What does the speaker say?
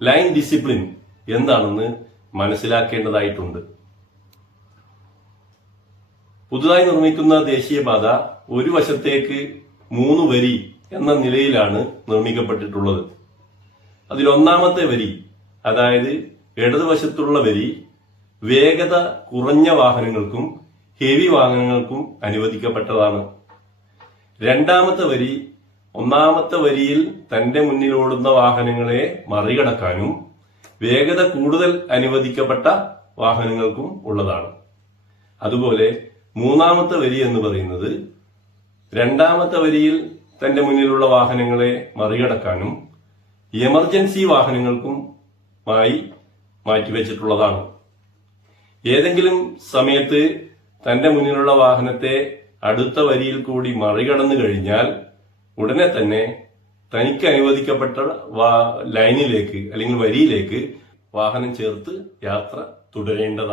Line discipline എന്താണെന്ന് മനസ്സിലാക്കേണ്ടതായിട്ടുണ്ട്. പുതുതായി നിർമ്മിക്കുന്ന ദേശീയപാത ഒരു വശത്തേക്ക് 3 വരി എന്ന നിലയിലാണ് നിർമ്മിക്കപ്പെട്ടിട്ടുള്ളത്. അതിൽ ഒന്നാമത്തെ വരി, അതായത് ഇടതുവശത്തുള്ള വരി, വേഗത കുറഞ്ഞ വാഹനങ്ങൾക്കും ഹെവി വാഹനങ്ങൾക്കും അനുവദിക്കപ്പെട്ടതാണ്. രണ്ടാമത്തെ വരി, ഒന്നാമത്തെ വരിയിൽ തന്റെ മുന്നിലോടുന്ന വാഹനങ്ങളെ മറികടക്കാനും വേഗത കൂടുതൽ അനുവദിക്കപ്പെട്ട വാഹനങ്ങൾക്കും ഉള്ളതാണ്. അതുപോലെ മൂന്നാമത്തെ വരി എന്ന് പറയുന്നത് രണ്ടാമത്തെ വരിയിൽ തന്റെ മുന്നിലുള്ള വാഹനങ്ങളെ മറികടക്കാനും എമർജൻസി വാഹനങ്ങൾക്കുമായി മാറ്റിവെച്ചിട്ടുള്ളതാണ്. ഏതെങ്കിലും സമയത്ത് തന്റെ മുന്നിലുള്ള വാഹനത്തെ അടുത്ത വരിയിൽ കൂടി മറികടന്നു കഴിഞ്ഞാൽ ഉടനെ തന്നെ തനിക്ക് അനുവദിക്കപ്പെട്ട ലൈനിലേക്ക് അല്ലെങ്കിൽ വരിയിലേക്ക് വാഹനം ചേർത്ത് യാത്ര തുടരേണ്ടതാണ്.